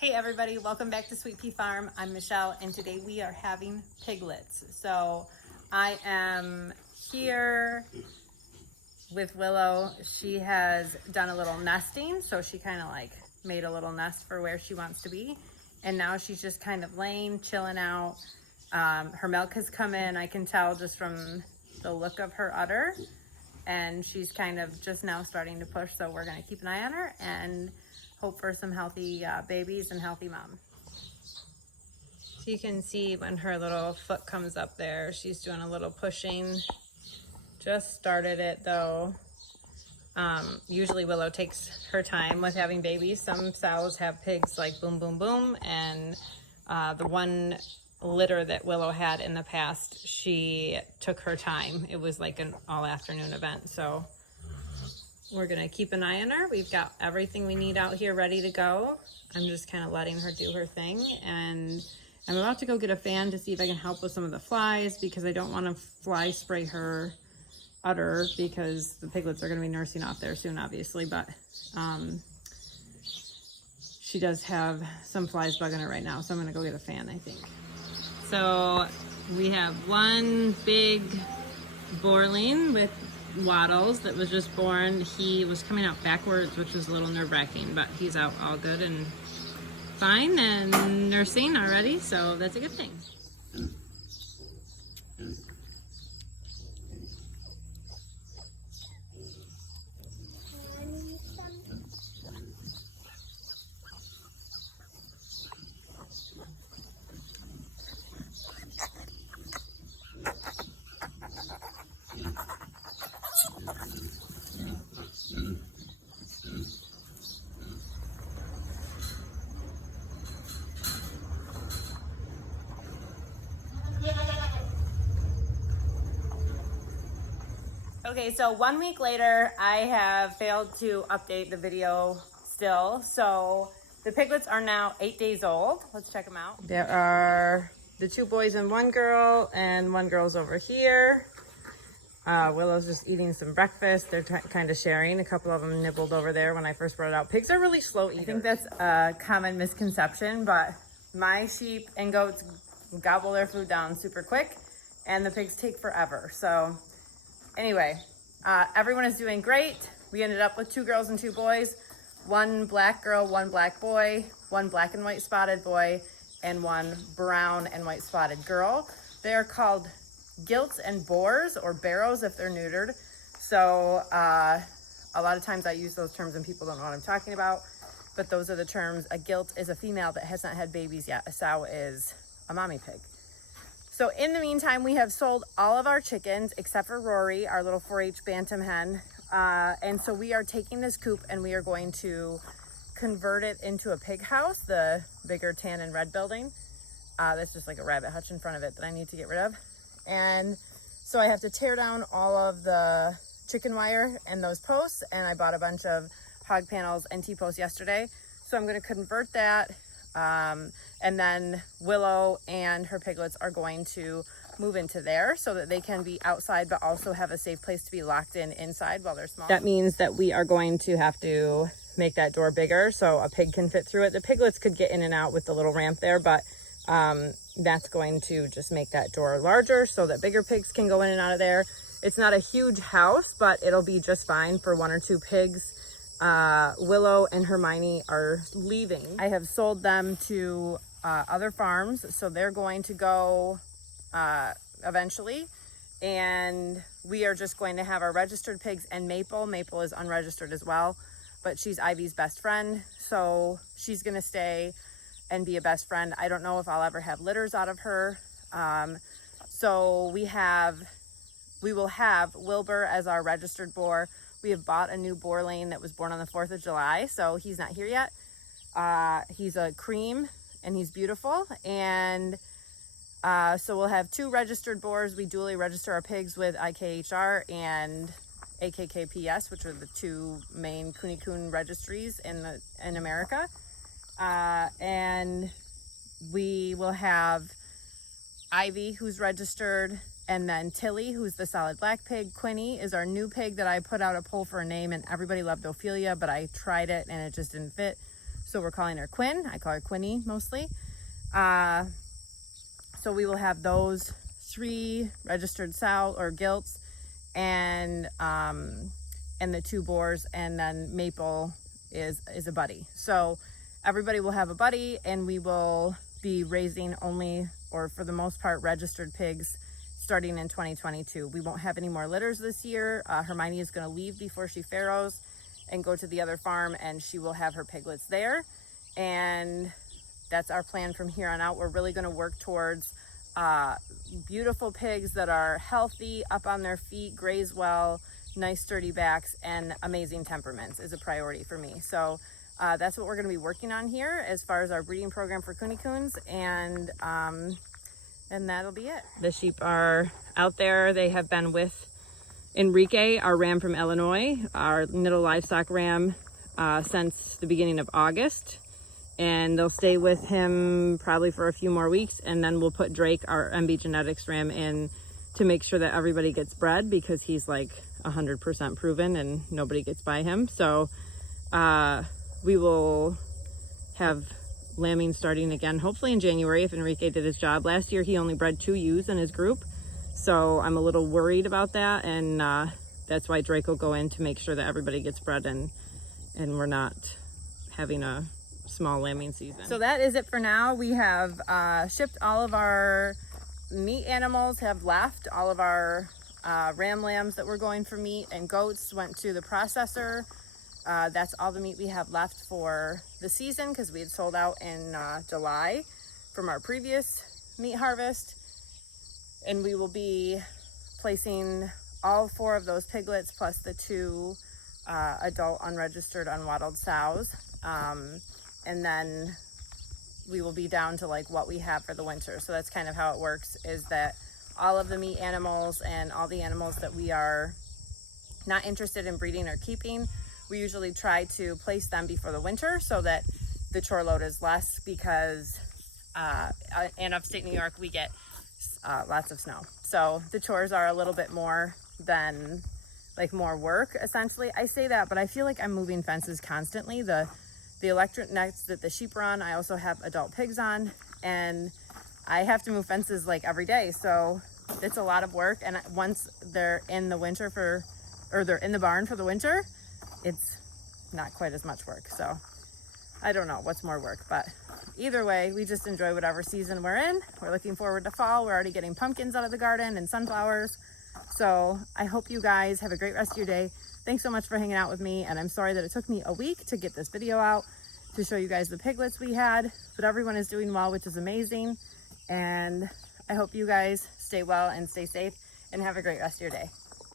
Hey everybody, welcome back to Sweet Pea Farm. I'm Michelle and today we are having piglets. So I am here with Willow. She has done a little nesting, so she kind of like made a little nest for where she wants to be. And now she's just kind of laying, chilling out. Her milk has come in, I can tell just from the look of her udder. And she's kind of just now starting to push, so we're gonna keep an eye on her and hope for some healthy babies and healthy mom. So you can see when her little foot comes up there, she's doing a little pushing. Just started it though. Usually Willow takes her time with having babies. Some sows have pigs like boom, boom, boom. And the one litter that Willow had in the past, she took her time. It was like an all afternoon event. So we're gonna keep an eye on her. We've got everything we need out here ready to go. I'm just kind of letting her do her thing. And I'm about to go get a fan to see if I can help with some of the flies because I don't want to fly spray her udder because the piglets are gonna be nursing off there soon, obviously. But she does have some flies bugging her right now. So I'm gonna go get a fan, I think. So we have one big bourling with wattles that was just born. He was coming out backwards, which was a little nerve-wracking, but he's out all good and fine and nursing already, so that's a good thing. Okay, so 1 week later, I have failed to update the video still. So the piglets are now 8 days old. Let's check them out. There are the two boys and one girl girl's over here. Willow's just eating some breakfast. They're kind of sharing. A couple of them nibbled over there when I first brought it out. Pigs are really slow eaters. I think that's a common misconception, but my sheep and goats gobble their food down super quick and the pigs take forever. So anyway, everyone is doing great. We ended up with 2 girls and 2 boys, 1 black girl, 1 black boy, 1 black and white spotted boy, and 1 brown and white spotted girl. They're called gilts and boars, or barrows if they're neutered. So a lot of times I use those terms and people don't know what I'm talking about, but those are the terms. A gilt is a female that has not had babies yet. A sow is a mommy pig. So in the meantime, we have sold all of our chickens except for Rory, our little 4-H bantam hen. And so we are taking this coop and we are going to convert it into a pig house, the bigger tan and red building. That's just like a rabbit hutch in front of it that I need to get rid of. And so I have to tear down all of the chicken wire and those posts. And I bought a bunch of hog panels and T-posts yesterday. So I'm going to convert that. And then Willow and her piglets are going to move into there so that they can be outside but also have a safe place to be locked in inside while they're small. That means that we are going to have to make that door bigger so a pig can fit through it. The piglets could get in and out with the little ramp there, but that's going to just make that door larger so that bigger pigs can go in and out of there. It's not a huge house, but it'll be just fine for 1 or 2 pigs. Willow and Hermione are leaving. I have sold them to other farms, so they're going to go eventually, and we are just going to have our registered pigs and Maple. Maple is unregistered as well, but she's Ivy's best friend, so she's gonna stay and be a best friend. I don't know if I'll ever have litters out of her. So we will have Wilbur as our registered boar. We have bought a new boar lane that was born on the 4th of July, so he's not here yet. He's a cream and he's beautiful. And so we'll have 2 registered boars. We dually register our pigs with IKHR and AKKPS, which are the 2 main Coon registries in America. And we will have Ivy, who's registered, and then Tilly, who's the solid black pig. Quinny is our new pig that I put out a poll for a name, and everybody loved Ophelia, but I tried it and it just didn't fit. So we're calling her Quinn. I call her Quinny mostly. So we will have those 3 registered sow or gilts and the 2 boars, and then Maple is a buddy. So everybody will have a buddy, and we will be raising only, or for the most part, registered pigs starting in 2022. We won't have any more litters this year. Hermione is going to leave before she farrows and go to the other farm, and she will have her piglets there. And that's our plan from here on out. We're really going to work towards beautiful pigs that are healthy, up on their feet, graze well, nice sturdy backs, and amazing temperaments is a priority for me. So that's what we're going to be working on here as far as our breeding program for Koonie Coons, and that'll be it. The sheep are out there. They have been with Enrique, our ram from Illinois, our little livestock ram, since the beginning of August. And they'll stay with him probably for a few more weeks, and then we'll put Drake, our MB Genetics ram, in to make sure that everybody gets bred, because he's like 100% proven and nobody gets by him. So we will have lambing starting again, hopefully in January, if Enrique did his job. Last year he only bred 2 ewes in his group, so I'm a little worried about that, and that's why Drake will go in to make sure that everybody gets bred, and we're not having a small lambing season. So that is it for now. We have shipped all of our meat animals, have left all of our ram lambs that were going for meat, and goats went to the processor. That's all the meat we have left for the season, because we had sold out in July from our previous meat harvest. And we will be placing all 4 of those piglets plus the 2 adult unregistered unwaddled sows. And then we will be down to like what we have for the winter. So that's kind of how it works, is that all of the meat animals and all the animals that we are not interested in breeding or keeping, we usually try to place them before the winter so that the chore load is less, because in upstate New York we get lots of snow. So the chores are a little bit more than like more work, essentially. I say that, but I feel like I'm moving fences constantly. The electric nets that the sheep are on, I also have adult pigs on, and I have to move fences like every day. So it's a lot of work. And once they're in the winter they're in the barn for the winter, it's not quite as much work. So I don't know what's more work, but either way, we just enjoy whatever season we're in. We're looking forward to fall. We're already getting pumpkins out of the garden and sunflowers. So I hope you guys have a great rest of your day. Thanks so much for hanging out with me, and I'm sorry that it took me a week to get this video out to show you guys the piglets we had, but everyone is doing well, which is amazing. And I hope you guys stay well and stay safe and have a great rest of your day.